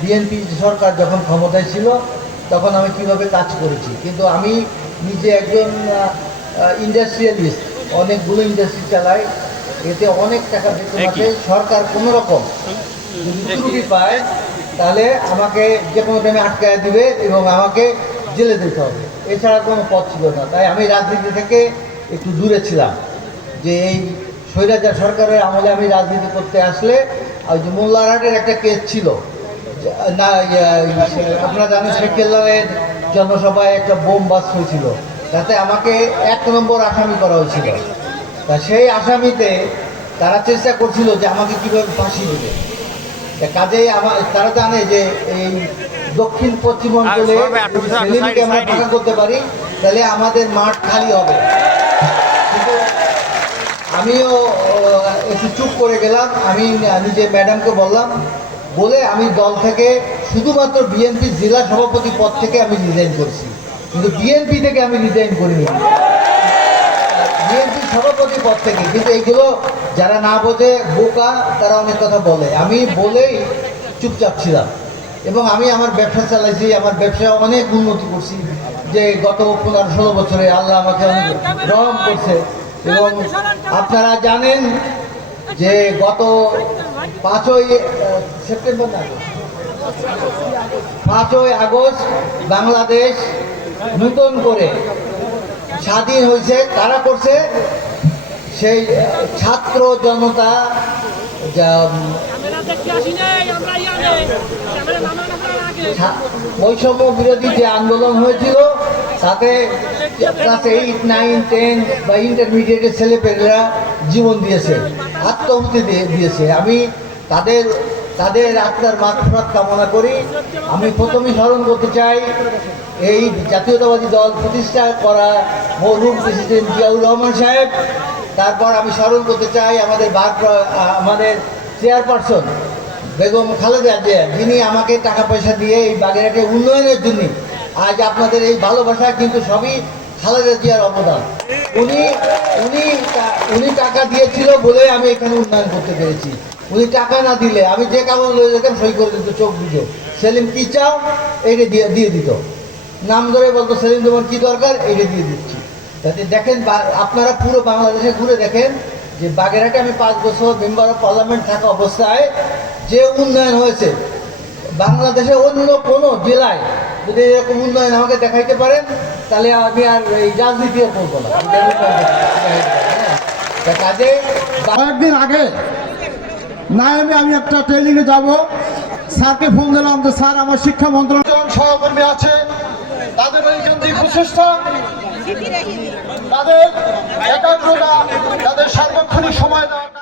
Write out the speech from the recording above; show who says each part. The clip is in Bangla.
Speaker 1: বিএনপি সরকার যখন ক্ষমতায় ছিল তখন আমি কীভাবে কাজ করেছি। কিন্তু আমি নিজে একজন ইন্ডাস্ট্রিয়ালিস্ট অনেকগুলো ইন্ডাস্ট্রি চালাই এতে অনেক টাকা বেতন আছে সরকার কোনো রকম যদি ত্রুটি পায় তাহলে আমাকে যে কোনো টাইমে আটকায় দিবে এবং আমাকে জেলে দিতে হবে। এছাড়া কোনো পথ ছিল না। তাই আমি রাজনীতি থেকে একটু দূরে ছিলাম। যে এই স্বৈরাচার সরকারের আমলে আমি রাজনীতি করতে আসলে ওই যে মোল্লারহাটের একটা কেস ছিল না আপনারা জানেন শেখেল্লারের জনসভায় একটা বোম বাস হয়েছিল। তাতে আমাকে এক নম্বর আসামি করা হয়েছিল। তা সেই আসামিতে তারা চেষ্টা করছিল যে আমাকে কীভাবে ফাঁসি দেবে। কাজেই আমার তারা জানে যে এই দক্ষিণ পশ্চিম অঞ্চলে সেলিমকে আমরা ফাঁকা করতে পারি তাহলে আমাদের মাঠ খালি হবে। কিন্তু আমিও একটু চুপ করে গেলাম। আমি নিজে ম্যাডামকে বললাম বলে আমি দল থেকে শুধুমাত্র বিএনপি জেলা সভাপতি পদ থেকে আমি রিজাইন করছি। কিন্তু বিএনপি থেকে আমি রিজাইন করিনি। বিএনপি সভাপতি পদ থেকে। কিন্তু এগুলো যারা না বোঝে, বোকা, তারা অনেক কথা বলে। আমি বলেই চুপচাপ ছিলাম। এবং আমি আমার ব্যবসা চালাইছি, আমার ব্যবসা অনেক উন্নতি করছি। যে গত পনেরো ষোলো বছরে আল্লাহ আমাকে অনেক রহম করছে। এবং আপনারা জানেন যে গত পাঁচই পাঁচই আগস্ট বাংলাদেশ নতুন করে স্বাধীন হয়েছে। কারা করছে? সেই ছাত্র জনতা বৈষম্য বিরোধী যে আন্দোলন হয়েছিল, তাতে ক্লাস এইট নাইন টেন বা ইন্টারমিডিয়েটের ছেলেপেলেরা জীবন দিয়েছে আত্মহুতি দিয়ে দিয়েছে। আমি তাদের তাদের আত্মার মাত্রাত কামনা করি। আমি প্রথমেই স্মরণ করতে চাই, এই জাতীয়তাবাদী দল প্রতিষ্ঠা করা মরহুম প্রেসিডেন্ট জিয়াউর রহমান সাহেব। তারপর আমি স্মরণ করতে চাই আমাদের বাঘ আমাদের চেয়ারপারসন বেগম খালেদা জিয়া, যিনি আমাকে টাকা পয়সা দিয়ে এই বাগেরহাটের উন্নয়নের জন্য আজ আপনাদের এই ভালোবাসা কিন্তু সবই খালেদা জিয়ার অবদান। উনি উনি উনি টাকা দিয়েছিল বলে আমি এখানে উন্নয়ন করতে পেরেছি। উনি টাকা না দিলে, আমি যে কাগজ লয়ে যেতাম সই করে দিত, চোখ বুঝে সেলিম কি চাও, এইটা দিয়ে দিয়ে দিত। নাম ধরে বলতো, সেলিম, তোমার কি দরকার? এইটা দিয়ে দিচ্ছি। তাতে দেখেন আপনারা পুরো বাংলাদেশে ঘুরে দেখেন যে বাগেরহাটে আমি পাঁচ বছর মেম্বার অফ পার্লামেন্ট থাকা অবস্থায় যে উন্নয়ন হয়েছে বাংলাদেশে অন্য কোনো জেলায় যদি এরকম উন্নয়ন আমাকে দেখাইতে পারেন, তাহলে আমি আর এই রাজনীতিও করব না। হ্যাঁ।
Speaker 2: কয়েকদিন আগে নায়ামে আমি একটা ট্রেনিংয়ে যাব। স্যারকে ফোন দিলাম যে, স্যার, আমার শিক্ষা মন্ত্রণালয় সহকর্মী আছে। তাদের এইখান থেকে তাদের একাগ্রতা, তাদের সার্বক্ষণিক সময়